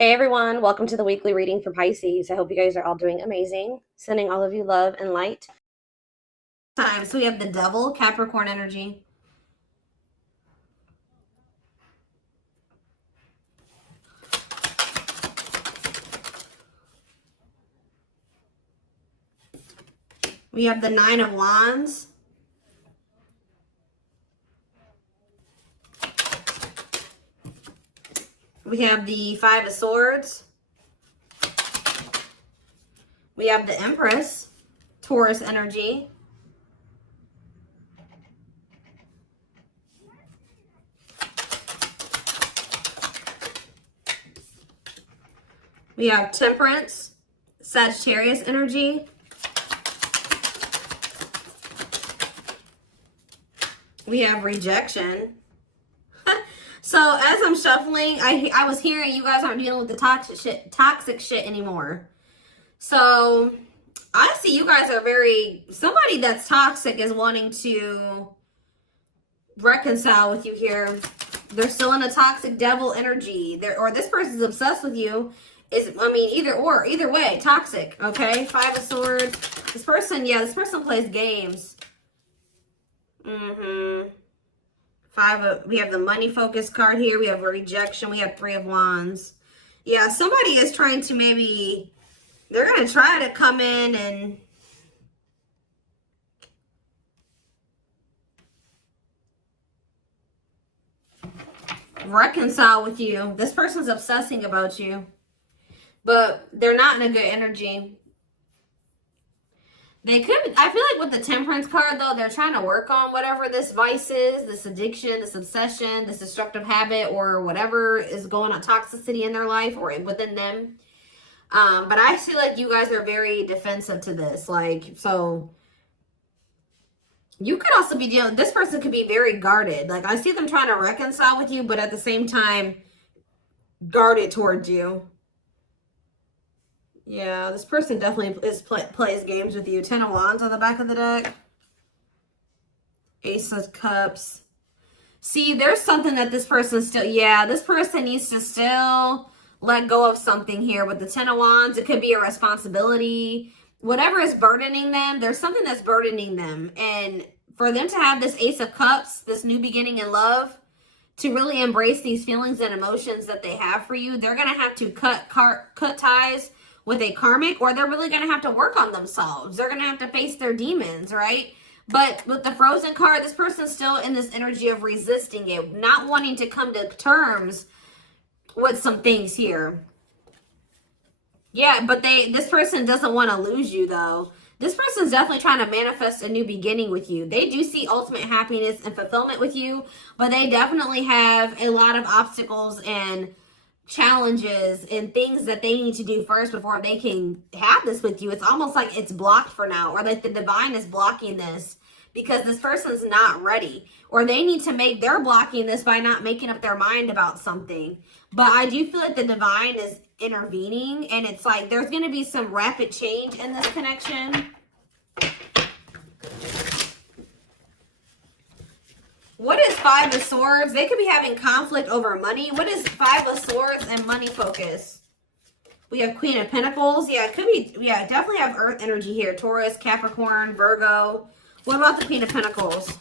Hey everyone, welcome to the weekly reading for Pisces. I hope you guys are all doing amazing. Sending all of you love and light. So we have the Devil, Capricorn energy. We have the Nine of Wands. We have the Five of Swords. We have the Empress, Taurus energy. We have Temperance, Sagittarius energy. We have Rejection. So as I'm shuffling, I was hearing you guys aren't dealing with the toxic shit anymore. So I see you guys are somebody that's toxic is wanting to reconcile with you here. They're still in a toxic devil energy. Or this person's obsessed with you. Either way, toxic. Okay, Five of Swords. This person plays games. We have the money focus card here. We have rejection. We have Three of Wands. Yeah, somebody is trying to they're going to try to come in and reconcile with you. This person's obsessing about you, but they're not in a good energy. I feel like with the Temperance card, though, they're trying to work on whatever this vice is, this addiction, this obsession, this destructive habit, or whatever is going on, toxicity in their life or within them. But I feel like you guys are very defensive to this. So you could also be this person could be very guarded. Like, I see them trying to reconcile with you, but at the same time, guarded towards you. Yeah, this person definitely plays games with you. Ten of Wands on the back of the deck. Ace of Cups. See, there's something that this person this person needs to still let go of something here. With the Ten of Wands, it could be a responsibility. Whatever is burdening them, there's something that's burdening them. And for them to have this Ace of Cups, this new beginning in love, to really embrace these feelings and emotions that they have for you, they're going to have to cut ties with a karmic, or they're really going to have to work on themselves. They're going to have to face their demons, right? But with the Frozen card, this person's still in this energy of resisting it, not wanting to come to terms with some things here. Yeah, but this person doesn't want to lose you, though. This person's definitely trying to manifest a new beginning with you. They do see ultimate happiness and fulfillment with you, but they definitely have a lot of obstacles and challenges and things that they need to do first before they can have this with you. It's almost like it's blocked for now, or like the divine is blocking this because this person's not ready, or they're blocking this by not making up their mind about something. But I do feel like the divine is intervening, and it's like there's going to be some rapid change in this connection. What is Five of Swords? They could be having conflict over money. What is Five of Swords and money focus? We have Queen of Pentacles. Yeah, it could be. Yeah, definitely have Earth energy here. Taurus, Capricorn, Virgo. What about the Queen of Pentacles?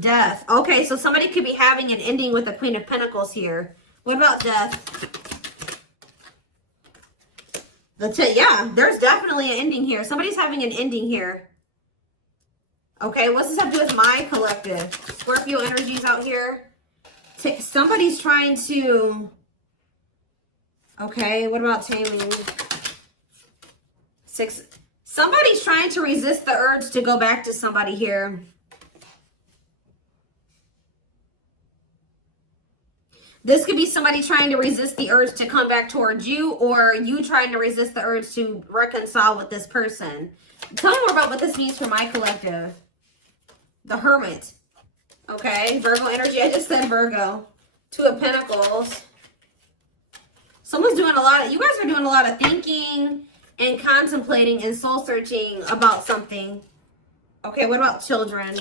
Death. Okay, so somebody could be having an ending with the Queen of Pentacles here. What about death? Yeah, there's definitely an ending here. Somebody's having an ending here. Okay, what's this have to do with my collective? Scorpio energies out here. Somebody's trying to... Okay, what about taming? Somebody's trying to resist the urge to go back to somebody here. This could be somebody trying to resist the urge to come back towards you, or you trying to resist the urge to reconcile with this person. Tell me more about what this means for my collective. The Hermit. Okay, Virgo energy. I just said Virgo. Two of Pentacles. Someone's doing you guys are doing a lot of thinking and contemplating and soul searching about something. Okay, what about children?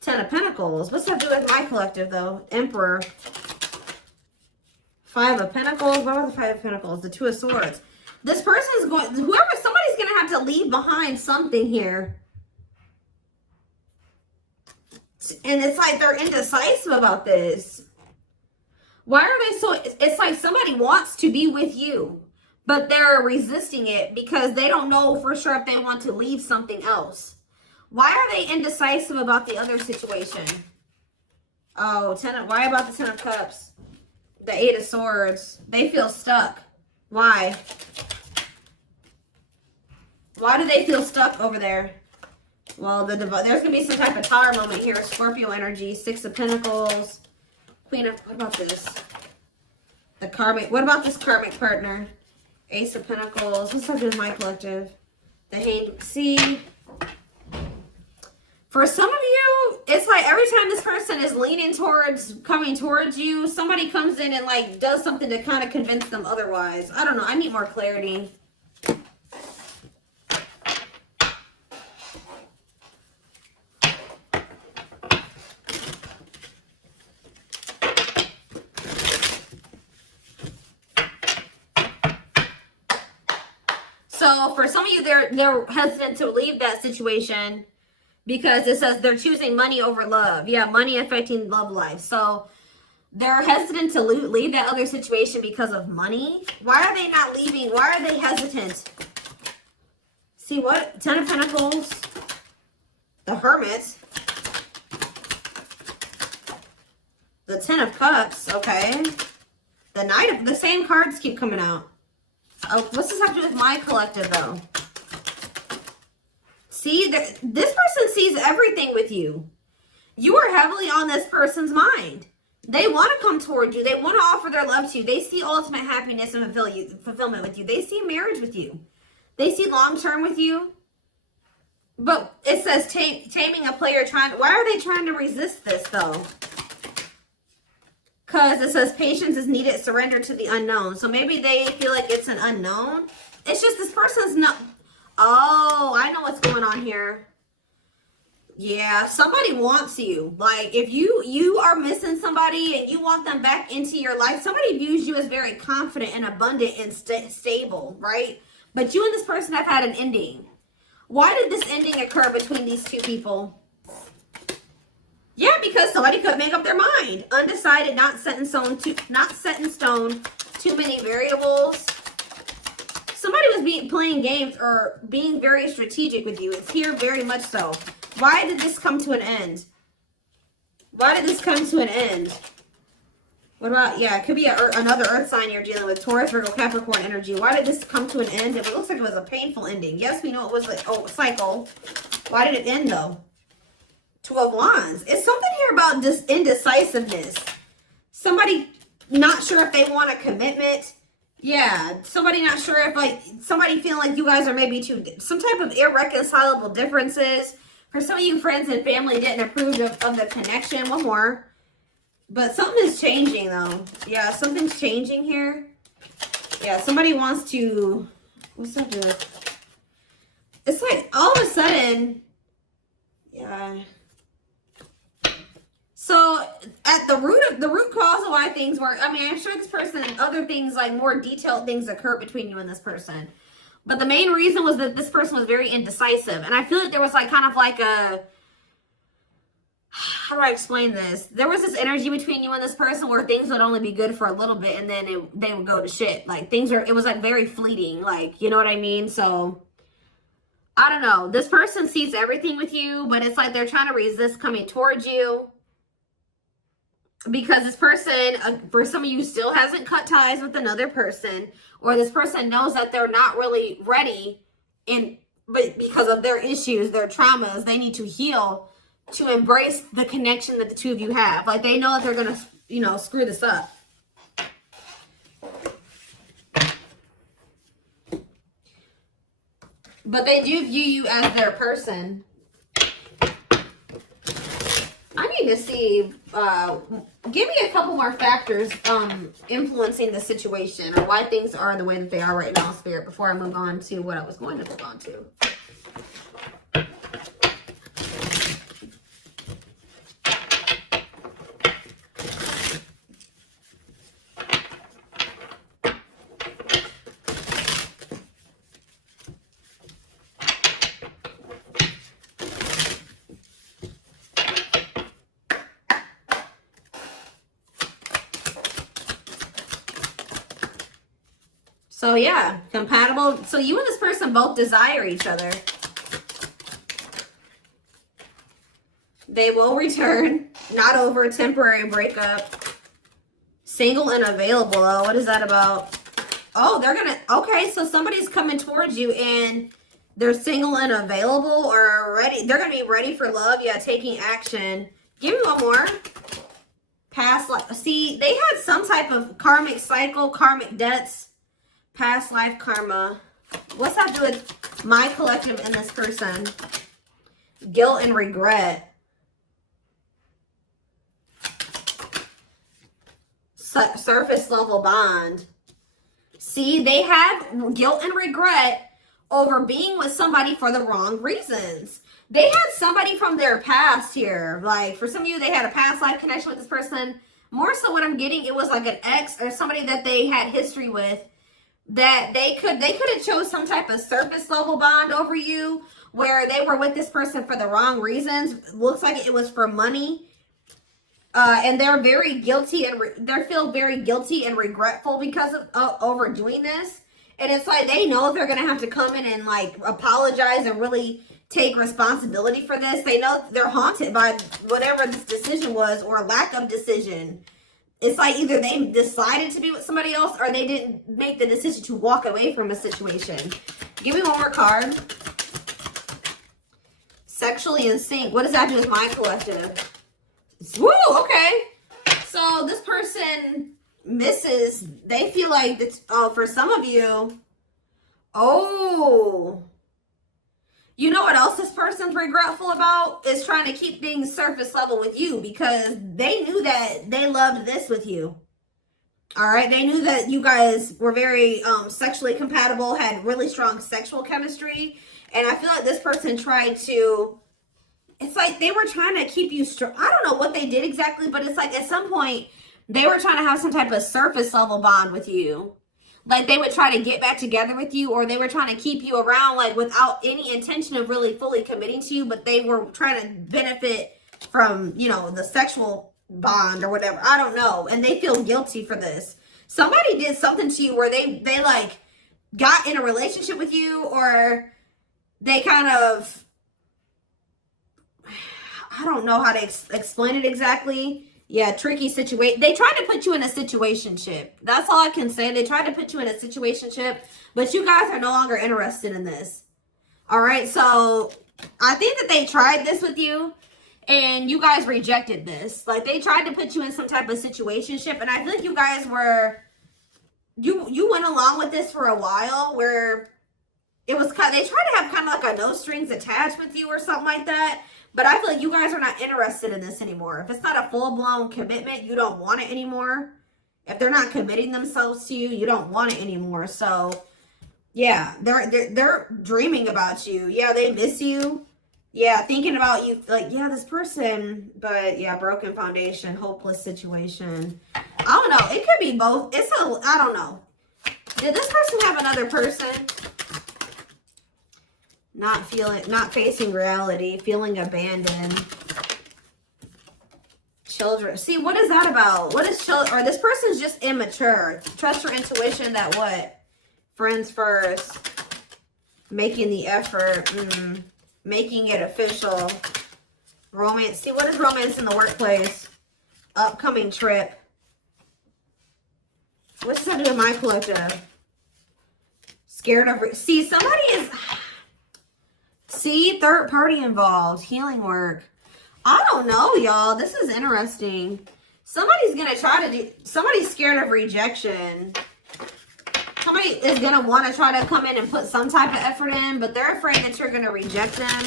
Ten of Pentacles. What's that do with my collective, though? Emperor. Five of Pentacles. What are the Five of Pentacles? The Two of Swords. This person is going, somebody's going to have to leave behind something here. And it's like they're indecisive about this. Why are they so, it's like somebody wants to be with you, but they're resisting it because they don't know for sure if they want to leave something else. Why are they indecisive about the other situation? Oh, why about the Ten of Cups? The Eight of Swords. They feel stuck. Why? Why do they feel stuck over there? Well, there's going to be some type of tower moment here. Scorpio energy. Six of Pentacles. Queen of, what about this? The karmic, what about this karmic partner? Ace of Pentacles. What's up with my collective? The Hanged. See? For some of you, it's like every time this person is leaning towards, coming towards you, somebody comes in and like does something to kind of convince them otherwise. I don't know. I need more clarity. So for some of you, they're hesitant to leave that situation because it says they're choosing money over love. Yeah, money affecting love life. So they're hesitant to leave that other situation because of money. Why are they not leaving? Why are they hesitant? See what? Ten of Pentacles. The Hermit. The Ten of Cups. Okay. The Knight of... The same cards keep coming out. Oh, what's this have to do with my collective, though? See, this person sees everything with you. You are heavily on this person's mind. They want to come toward you. They want to offer their love to you. They see ultimate happiness and fulfillment with you. They see marriage with you. They see long-term with you. But it says taming a player trying... Why are they trying to resist this, though? Because it says patience is needed, surrender to the unknown. So maybe they feel like it's an unknown. It's just this person's not... Oh, I know what's going on here. Yeah, somebody wants you. Like, if you are missing somebody and you want them back into your life, somebody views you as very confident and abundant and stable, right? But you and this person have had an ending. Why did this ending occur between these two people? Yeah, because somebody could make up their mind. Undecided, not set in stone, too many variables. Somebody was playing games or being very strategic with you. It's here very much so. Why did this come to an end? Why did this come to an end? What about, yeah, it could be another earth sign you're dealing with. Taurus, Virgo, Capricorn energy. Why did this come to an end? It looks like it was a painful ending. Yes, we know it was like, a cycle. Why did it end, though? Two of Wands. It's something here about just indecisiveness. Somebody not sure if they want a commitment. Yeah, somebody not sure if, like, somebody feeling like you guys are maybe some type of irreconcilable differences. For some of you, friends and family didn't approve of the connection. One more. But something is changing, though. Yeah, something's changing here. Yeah, somebody wants to... What's that do? It's like, all of a sudden... Yeah... So at the root cause of why things work, I mean, I'm sure this person and other things, like more detailed things occur between you and this person. But the main reason was that this person was very indecisive. And I feel like there was like kind of like a, how do I explain this? There was this energy between you and this person where things would only be good for a little bit and then they would go to shit. Like it was like very fleeting, like, you know what I mean? So I don't know. This person sees everything with you, but it's like they're trying to resist coming towards you. Because this person, for some of you, still hasn't cut ties with another person, or this person knows that they're not really ready, but because of their issues, their traumas, they need to heal to embrace the connection that the two of you have. Like they know that they're gonna, you know, screw this up. But they do view you as their person. I need to see, give me a couple more factors influencing the situation or why things are the way that they are right now, Spirit, before I move on to what I was going to move on to. So yeah, compatible. So you and this person both desire each other. They will return. Not over a temporary breakup. Single and available though. What is that about? Oh, they're gonna, okay, so somebody's coming towards you and they're single and available or ready. They're gonna be ready for love. Yeah, taking action. Give me one more. Past life. See, they had some type of karmic cycle, karmic debts, past life karma. What's that do with my collective and this person? Guilt and regret. Surface level bond. See, they have guilt and regret over being with somebody for the wrong reasons. They had somebody from their past here. Like, for some of you, they had a past life connection with this person. More so what I'm getting, it was like an ex or somebody that they had history with that they could have chose some type of surface level bond over you where they were with this person for the wrong reasons. Looks like it was for money. And they're very guilty and they feel very guilty and regretful because of overdoing this. And it's like they know they're going to have to come in and like apologize and really take responsibility for this. They know they're haunted by whatever this decision was or lack of decision. It's like either they decided to be with somebody else or they didn't make the decision to walk away from a situation. Give me one more card. Sexually in sync. What does that do with my collective? Woo, okay. So this person misses, they feel like, it's, oh, for some of you, oh, you know what else this person's regretful about? Is trying to keep things surface level with you because they knew that they loved this with you. All right. They knew that you guys were very sexually compatible, had really strong sexual chemistry. And I feel like this person tried to, it's like they were trying to keep you strong. I don't know what they did exactly, but it's like at some point they were trying to have some type of surface level bond with you. Like they would try to get back together with you, or they were trying to keep you around like without any intention of really fully committing to you, but they were trying to benefit from, you know, the sexual bond or whatever. I don't know. And they feel guilty for this. Somebody did something to you where they like got in a relationship with you, or they kind of, I don't know how to explain it exactly. Yeah, tricky situation. They tried to put you in a situationship. That's all I can say. They tried to put you in a situationship, but you guys are no longer interested in this. All right, so I think that they tried this with you, and you guys rejected this. Like, they tried to put you in some type of situationship, and I feel like you guys were, you went along with this for a while, where it was kind of, they tried to have kind of like a no strings attached with you or something like that. But I feel like you guys are not interested in this anymore. If it's not a full-blown commitment, you don't want it anymore. If they're not committing themselves to you, you don't want it anymore. So, yeah, they're dreaming about you. Yeah, they miss you. Yeah, thinking about you. Like, yeah, this person. But, yeah, broken foundation, hopeless situation. I don't know. It could be both. I don't know. Did this person have another person? Not facing reality, feeling abandoned. Children. See, what is that about? What is children? Or this person's just immature. Trust your intuition that what? Friends first. Making the effort. Making it official. Romance. See, what is romance in the workplace? Upcoming trip. What's that do with my collective? Scared of... See, somebody is... See, third party involved. Healing work. I don't know, y'all. This is interesting. Somebody's going to try to do... Somebody's scared of rejection. Somebody is going to want to try to come in and put some type of effort in, but they're afraid that you're going to reject them.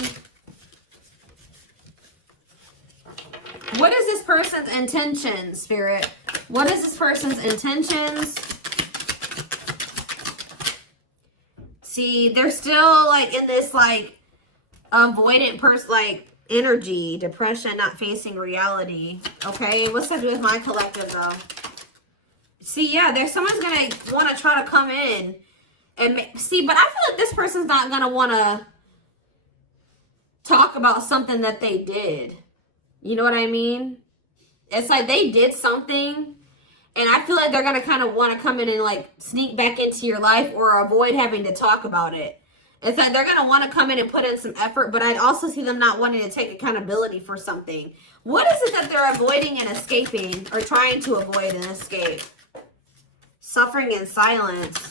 What is this person's intentions, Spirit? What is this person's intentions? See, they're still like in this like avoidant person, like energy, depression, not facing reality. Okay, what's that do with my collective though? See, yeah, there's someone's gonna want to try to come in and see, but I feel like this person's not gonna want to talk about something that they did. You know what I mean? It's like they did something And I feel like they're going to kind of want to come in and like sneak back into your life or avoid having to talk about it. It's like they're going to want to come in and put in some effort, but I'd also see them not wanting to take accountability for something. What is it that they're avoiding and escaping, or trying to avoid and escape? Suffering in silence.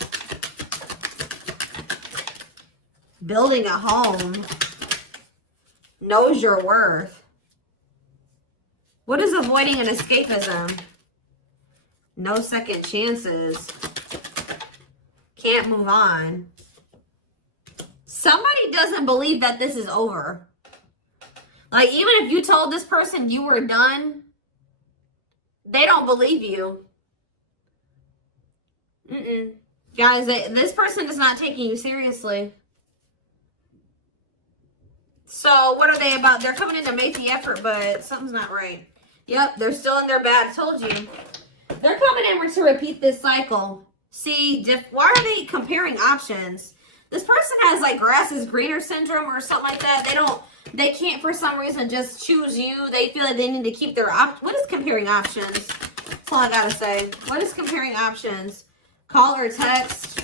Building a home. Knows your worth. What is avoiding and escapism? No second chances. Can't move on. Somebody doesn't believe that this is over. Like, even if you told this person you were done, they don't believe you. Guys, this person is not taking you seriously. So, what are they about? They're coming in to make the effort, but something's not right. Yep, they're still in their bad. I told you. They're coming in to repeat this cycle. See, why are they comparing options? This person has like grass is greener syndrome or something like that. They can't for some reason just choose you. They feel like they need to keep their what is comparing options? That's all I gotta say. What is comparing options? Call or text.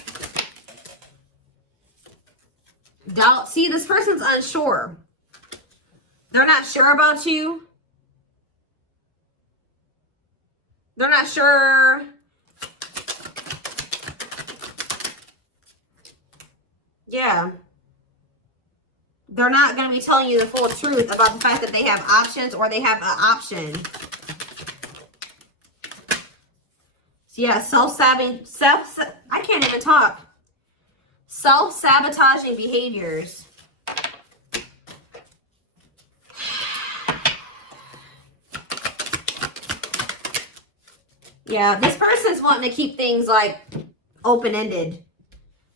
Doubt. See, this person's unsure. They're not sure about you. They're not sure. Yeah. They're not going to be telling you the full truth about the fact that they have options or they have an option. So yeah, I can't even talk. Self-sabotaging behaviors. Yeah, this person's wanting to keep things like open-ended.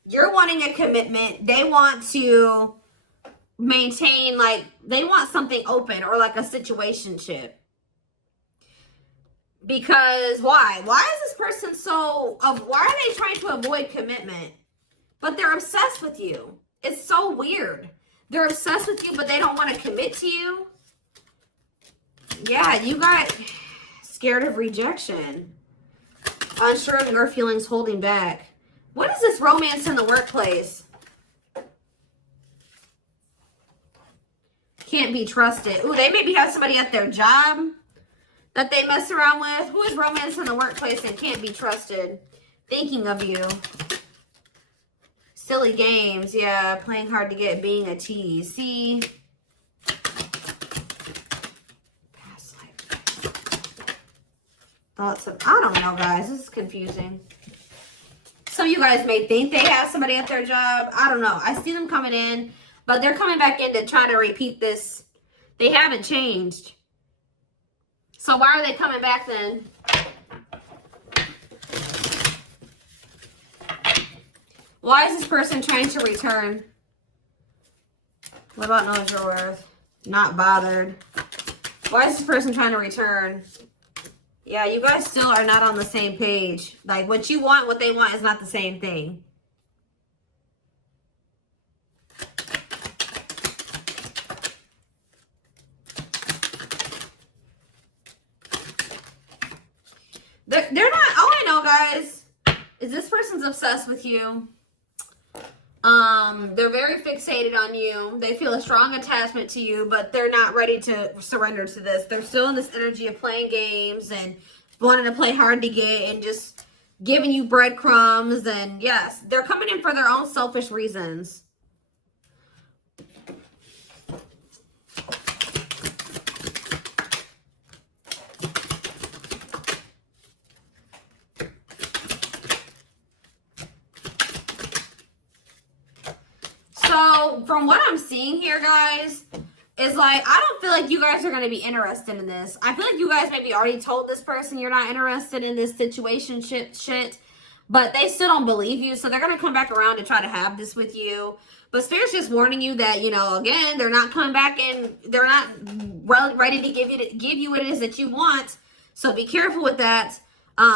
You're wanting a commitment. They want to maintain, like, they want something open or like a situationship. Because why? Why is this person why are they trying to avoid commitment? But they're obsessed with you. It's so weird. They're obsessed with you, but they don't want to commit to you. Yeah, you got scared of rejection. Unsure of your feelings, holding back. What is this romance in the workplace? Can't be trusted. Ooh, they maybe have somebody at their job that they mess around with. Who is romance in the workplace and can't be trusted? Thinking of you. Silly games. Yeah, playing hard to get, being a tease. See? Past life. Thoughts of, I don't know, guys. This is confusing. Some of you guys may think they have somebody at their job. I don't know. I see them coming in, but they're coming back in to try to repeat this. They haven't changed. So why are they coming back then? Why is this person trying to return? What about knows your worth? Not bothered. Why is this person trying to return? Yeah, you guys still are not on the same page. Like, what you want, what they want is not the same thing. They're not, all I know, guys, is this person's obsessed with you. They're very fixated on you. They feel a strong attachment to you, but they're not ready to surrender to this. They're still in this energy of playing games and wanting to play hard to get and just giving you breadcrumbs. And yes, they're coming in for their own selfish reasons. So from what I'm seeing here, guys, is like, I don't feel like you guys are going to be interested in this. I feel like you guys maybe already told this person you're not interested in this situation shit, but they still don't believe you. So they're going to come back around to try to have this with you. But Spirit's just warning you that, you know, again, they're not coming back in. They're not ready to give you what it is that you want. So be careful with that.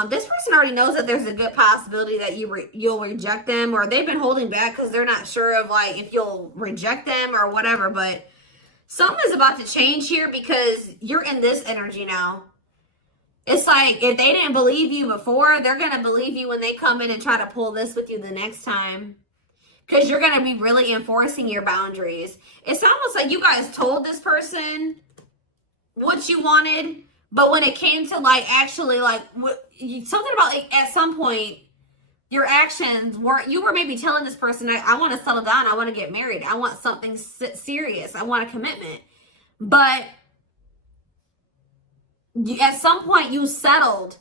This person already knows that there's a good possibility that you'll reject them, or they've been holding back because they're not sure of like if you'll reject them or whatever. But something is about to change here because you're in this energy now. It's like if they didn't believe you before, they're going to believe you when they come in and try to pull this with you the next time. Because you're going to be really enforcing your boundaries. It's almost like you guys told this person what you wanted, but when it came to like actually like something about like at some point your actions weren't, you were maybe telling this person, I want to settle down, I want to get married, I want something serious, I want a commitment, but at some point you settled.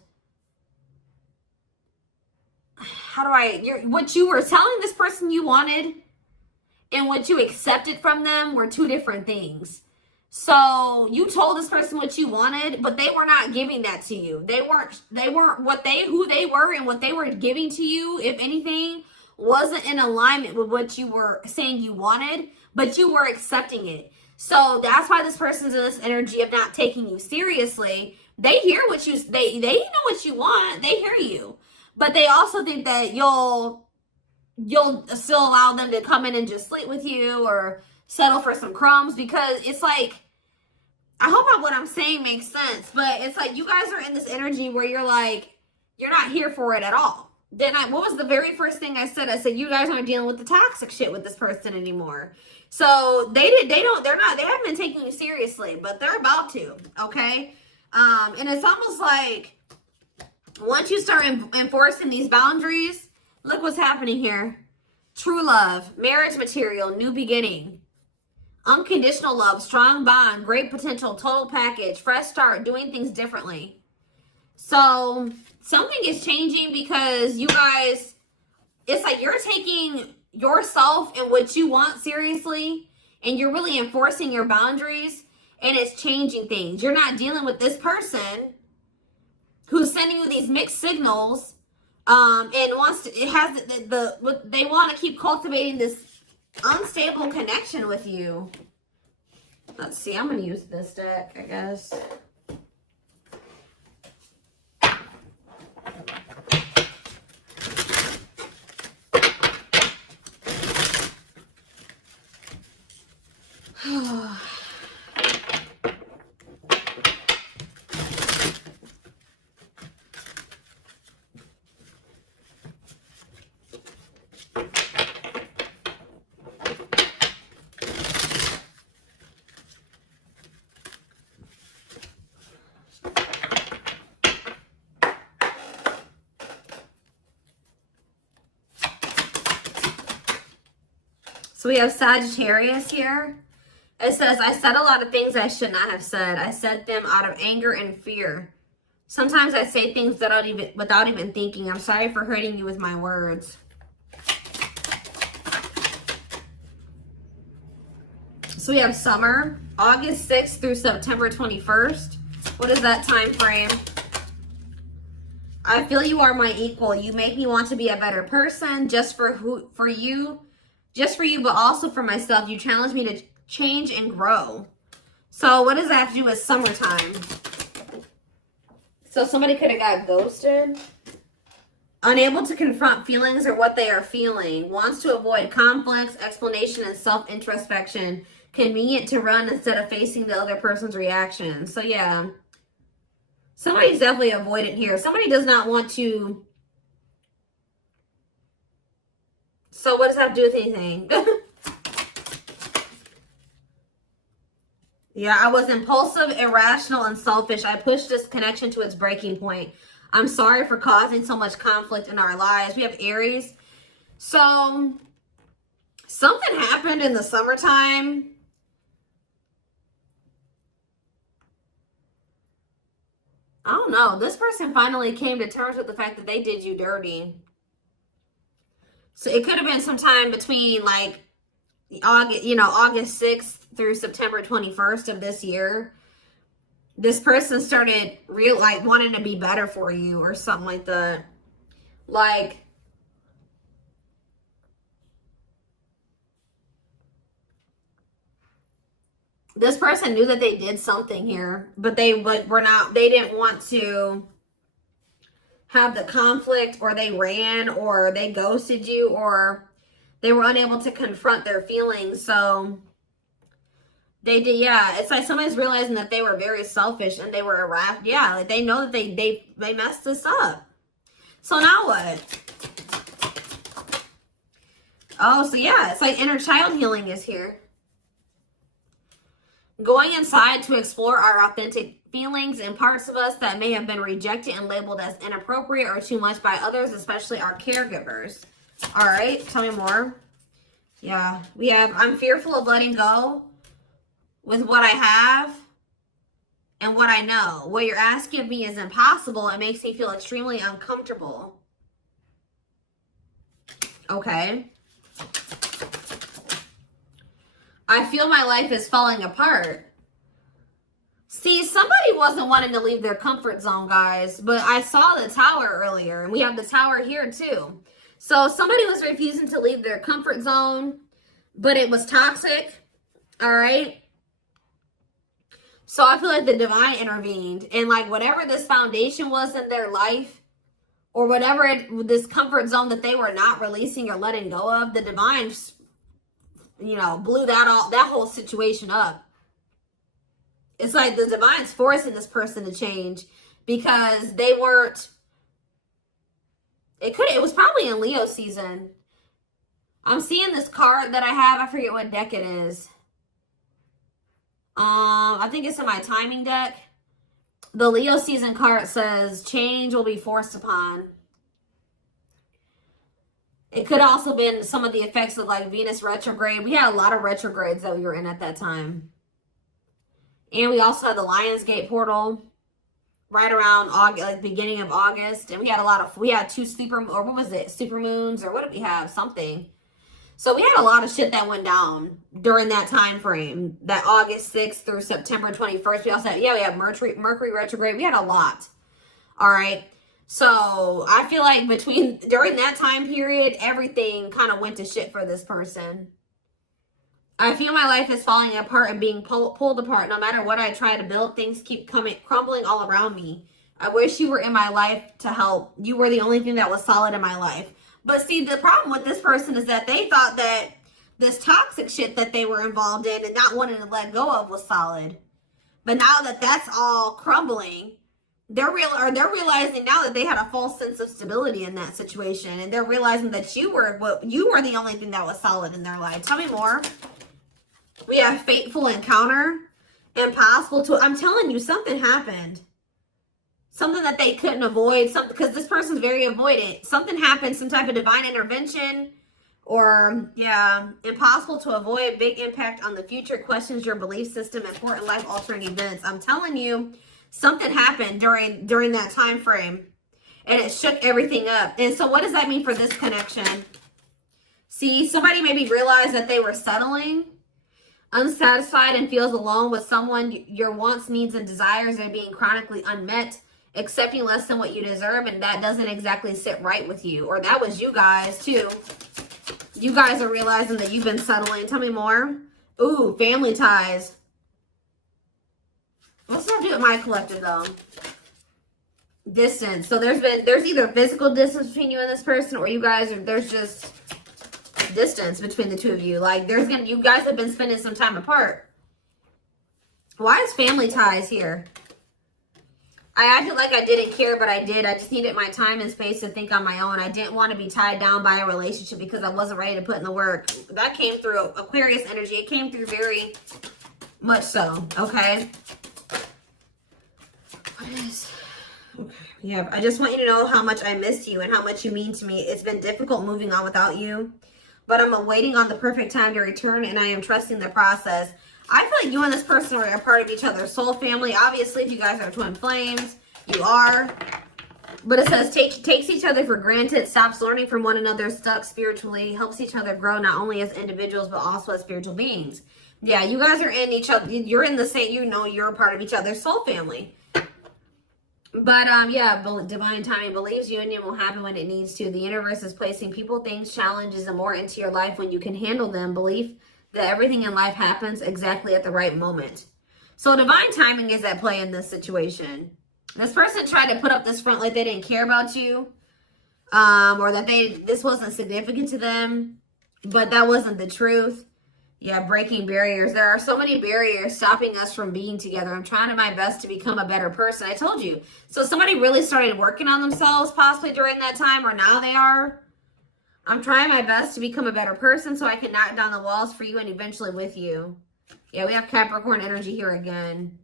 What you were telling this person you wanted and what you accepted from them were two different things. So you told this person what you wanted, but they were not giving that to you. They weren't who they were, and what they were giving to you, if anything, wasn't in alignment with what you were saying you wanted, but you were accepting it. So that's why this person's in this energy of not taking you seriously. They hear what they know what you want. They hear you. But they also think that you'll still allow them to come in and just sleep with you or settle for some crumbs, because it's like, I hope what I'm saying makes sense, but it's like you guys are in this energy where you're like, you're not here for it at all. Then what was the very first thing I said? I said, you guys aren't dealing with the toxic shit with this person anymore. So they haven't been taking you seriously, but they're about to, okay? And it's almost like once you start enforcing these boundaries, look what's happening here. True love, marriage material, new beginning, unconditional love, strong bond, great potential, total package, fresh start, doing things differently. So something is changing because you guys, it's like you're taking yourself and what you want seriously, and you're really enforcing your boundaries, and it's changing things. You're not dealing with this person who's sending you these mixed signals, and wants to, they want to keep cultivating this unstable connection with you. Let's see, I'm going to use this deck, I guess. So we have Sagittarius here. It says, I said a lot of things I should not have said. I said them out of anger and fear. Sometimes I say things without even thinking. I'm sorry for hurting you with my words. So we have summer, August 6th through September 21st. What is that time frame? I feel you are my equal. You make me want to be a better person just for you, but also for myself. You challenge me to change and grow. So what does that have to do with summertime? So somebody could have got ghosted. Unable to confront feelings or what they are feeling. Wants to avoid conflicts, explanation, and self-introspection. Convenient to run instead of facing the other person's reaction. So yeah. Somebody's definitely avoidant here. Somebody does not want to. So what does that have to do with anything? Yeah, I was impulsive, irrational, and selfish. I pushed this connection to its breaking point. I'm sorry for causing so much conflict in our lives. We have Aries. So something happened in the summertime. I don't know. This person finally came to terms with the fact that they did you dirty. So it could have been sometime between like August 6th through September 21st of this year. This person started wanting to be better for you or something like that. Like, this person knew that they did something here, but they didn't want to have the conflict, or they ran, or they ghosted you, or they were unable to confront their feelings. So They did, yeah. It's like somebody's realizing that they were very selfish and they were irrational. Yeah, like they know that they messed this up. So now what? Oh, so yeah, it's like inner child healing is here. Going inside to explore our authentic feelings and parts of us that may have been rejected and labeled as inappropriate or too much by others, especially our caregivers. All right, tell me more. Yeah, we have, I'm fearful of letting go with what I have and what I know. What you're asking of me is impossible. It makes me feel extremely uncomfortable. Okay. I feel my life is falling apart. See, somebody wasn't wanting to leave their comfort zone, guys, but I saw the tower earlier, and we have the tower here too. So somebody was refusing to leave their comfort zone, but it was toxic, all right? So I feel like the divine intervened, and like whatever this foundation was in their life, or whatever this comfort zone that they were not releasing or letting go of, the divine, you know, blew that whole situation up. It's like the divine's forcing this person to change because they weren't. It was probably in Leo season. I'm seeing this card that I have. I forget what deck it is. I think it's in my timing deck. The Leo season card says change will be forced upon. It could also been some of the effects of like Venus retrograde. We had a lot of retrogrades that we were in at that time. And we also had the Lionsgate portal right around August, like beginning of August. And we had two super moons, or what did we have? Something. So we had a lot of shit that went down during that time frame, that August 6th through September 21st. We also had, we had Mercury retrograde. We had a lot. All right. So I feel like during that time period, everything kind of went to shit for this person. I feel my life is falling apart and being pulled apart. No matter what I try to build, things keep crumbling all around me. I wish you were in my life to help. You were the only thing that was solid in my life. But see, the problem with this person is that they thought that this toxic shit that they were involved in and not wanting to let go of was solid. But now that that's all crumbling, they're realizing now that they had a false sense of stability in that situation, and they're realizing that you were the only thing that was solid in their life. Tell me more. We have fateful encounter, impossible to. I'm telling you, something happened. Something that they couldn't avoid. Because this person's very avoidant. Something happened. Some type of divine intervention, or impossible to avoid. Big impact on the future. Questions your belief system. Important life altering events. I'm telling you, something happened during that time frame, and it shook everything up. And so, what does that mean for this connection? See, somebody maybe realized that they were settling, unsatisfied, and feels alone with someone. Your wants, needs, and desires are being chronically unmet, accepting less than what you deserve, and that doesn't exactly sit right with you. Or that was you guys too. You guys are realizing that you've been settling. Tell me more. Ooh, family ties. What's that do with my collective though? Distance. So there's either physical distance between you and this person, or there's just distance between the two of you. Like you guys have been spending some time apart. Why is family ties here? I acted like I didn't care, but I did. I just needed my time and space to think on my own. I didn't want to be tied down by a relationship because I wasn't ready to put in the work. That came through Aquarius energy. It came through very much so. Okay. What is... Okay. Yeah, I just want you to know how much I missed you and how much you mean to me. It's been difficult moving on without you, but I'm waiting on the perfect time to return, and I am trusting the process. I feel like you and this person are a part of each other's soul family. Obviously, if you guys are twin flames, you are. But it says takes each other for granted, stops learning from one another, stuck spiritually, helps each other grow not only as individuals but also as spiritual beings. Yeah, you guys are in each other. You're in the same. You're a part of each other's soul family. But divine timing believes union will happen when it needs to. The universe is placing people, things, challenges, and more into your life when you can handle them. Belief that everything in life happens exactly at the right moment. So divine timing is at play in this situation. This person tried to put up this front like they didn't care about you, or that this wasn't significant to them, but that wasn't the truth. Yeah, breaking barriers. There are so many barriers stopping us from being together. I'm trying my best to become a better person. I told you. So somebody really started working on themselves possibly during that time, or now they are. I'm trying my best to become a better person so I can knock down the walls for you and eventually with you. Yeah, we have Capricorn energy here again.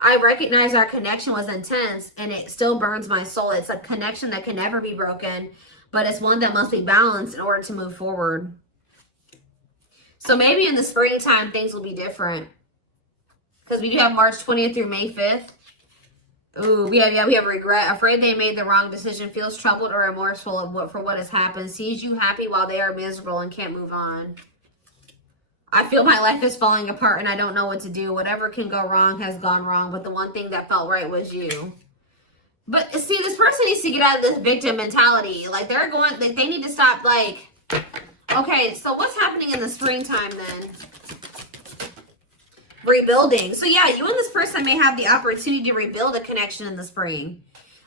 I recognize our connection was intense and it still burns my soul. It's a connection that can never be broken, but it's one that must be balanced in order to move forward. So maybe in the springtime, things will be different. Because we do have March 20th through May 5th. Ooh, we have regret. Afraid they made the wrong decision. Feels troubled or remorseful for what has happened. Sees you happy while they are miserable and can't move on. I feel my life is falling apart and I don't know what to do. Whatever can go wrong has gone wrong. But the one thing that felt right was you. But see, this person needs to get out of this victim mentality. Like they need to stop like... Okay, so what's happening in the springtime then? Rebuilding. So yeah, you and this person may have the opportunity to rebuild a connection in the spring.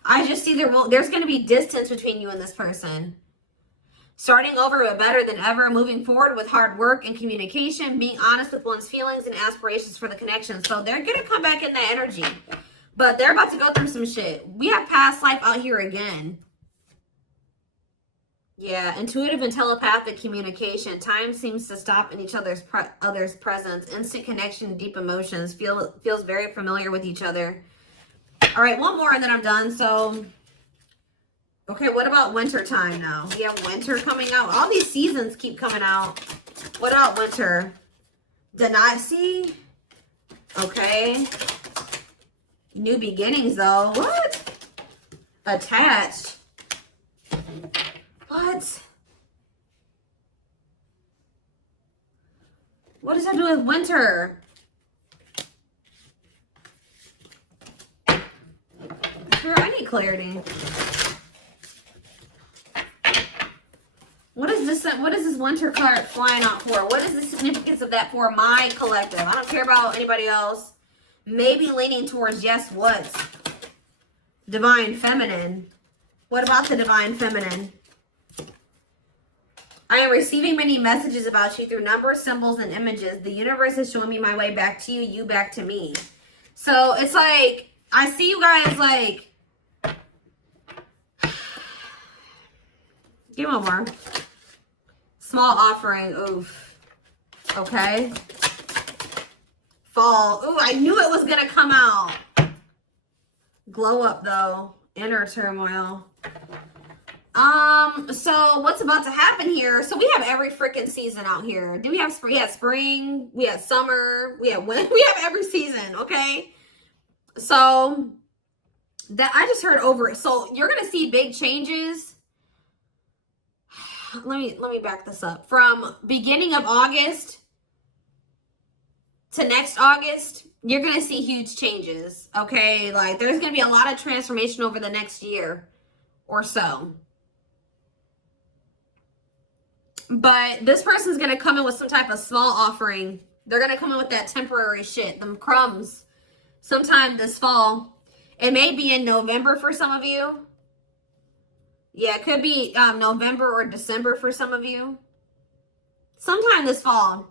I just see there's going to be distance between you and this person. Starting over but better than ever, moving forward with hard work and communication, being honest with one's feelings and aspirations for the connection. So they're going to come back in that energy. But they're about to go through some shit. We have past life out here again. Yeah, intuitive and telepathic communication. Time seems to stop in each other's presence. Instant connection, deep emotions. Feels very familiar with each other. All right, one more and then I'm done. So, okay, what about winter time now? We have winter coming out. All these seasons keep coming out. What about winter? See? Okay. New beginnings though. What? Attached. What? What does that do with winter? Sure, I need clarity. What is this winter card flying out for? What is the significance of that for my collective? I don't care about anybody else. Maybe leaning towards yes, what? Divine feminine. What about the divine feminine? I am receiving many messages about you through numbers, symbols, and images. The universe is showing me my way back to you, you back to me. So it's like, I see you guys like, give me one more. Small offering, oof. Okay. Fall, ooh, I knew it was gonna come out. Glow up though, inner turmoil. So what's about to happen here? So we have every freaking season out here. Do we have spring? We have spring, we have summer, we have winter, we have every season, okay? So that I just heard over. So you're gonna see big changes. Let me back this up. From beginning of August to next August, you're gonna see huge changes, okay? Like there's gonna be a lot of transformation over the next year or so. But this person's going to come in with some type of small offering. They're going to come in with that temporary shit, them crumbs, sometime this fall. It may be in November for some of you. Yeah, it could be November or December for some of you. Sometime this fall.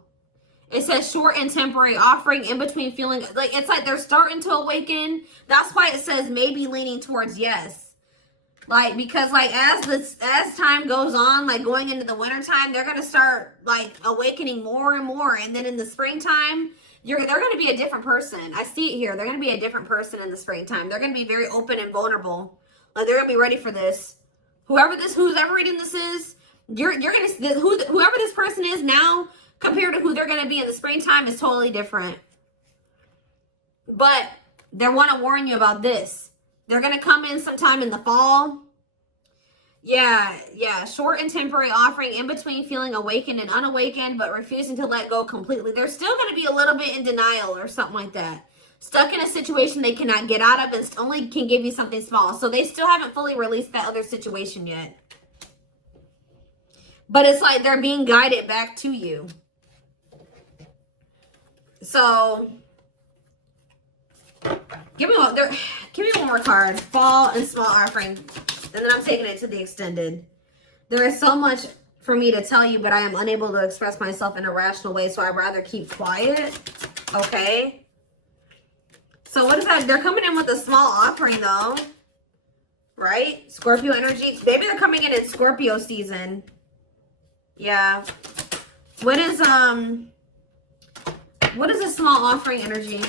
It says short and temporary offering in between feeling. Like it's like they're starting to awaken. That's why it says maybe leaning towards yes. Like, because like as time goes on, like going into the winter time, they're gonna start like awakening more and more, and then in the springtime, they're gonna be a different person. I see it here. They're gonna be a different person in the springtime. They're gonna be very open and vulnerable. Like they're gonna be ready for this. Who's ever reading this is, you're gonna whoever this person is now compared to who they're gonna be in the springtime is totally different. But they want to warn you about this. They're going to come in sometime in the fall. Yeah. Short and temporary offering in between feeling awakened and unawakened, but refusing to let go completely. They're still going to be a little bit in denial or something like that. Stuck in a situation they cannot get out of and only can give you something small. So they still haven't fully released that other situation yet. But it's like they're being guided back to you. So give me one more card. Fall and small offering. And then I'm taking it to the extended. There is so much for me to tell you, but I am unable to express myself in a rational way, so I'd rather keep quiet. Okay. So what is that? They're coming in with a small offering though. Right? Scorpio energy. Maybe they're coming in Scorpio season. Yeah. What is a small offering energy?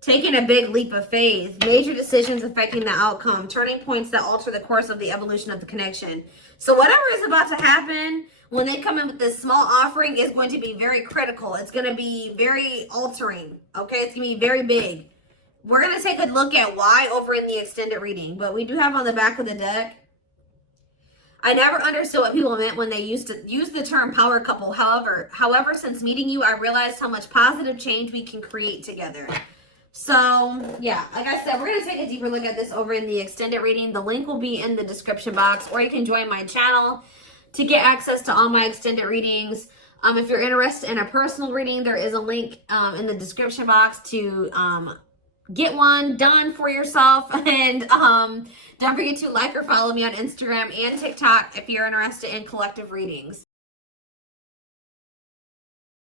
Taking a big leap of faith. Major decisions affecting the outcome. Turning points that alter the course of the evolution of the connection. So whatever is about to happen when they come in with this small offering is going to be very critical. It's going to be very altering. Okay? It's going to be very big. We're going to take a look at why over in the extended reading. But we do have on the back of the deck, I never understood what people meant when they used to use the term power couple. However, since meeting you, I realized how much positive change we can create together. So, yeah, like I said, we're going to take a deeper look at this over in the extended reading. The link will be in the description box, or you can join my channel to get access to all my extended readings. If you're interested in a personal reading, there is a link in the description box to get one done for yourself. And don't forget to like or follow me on Instagram and TikTok if you're interested in collective readings.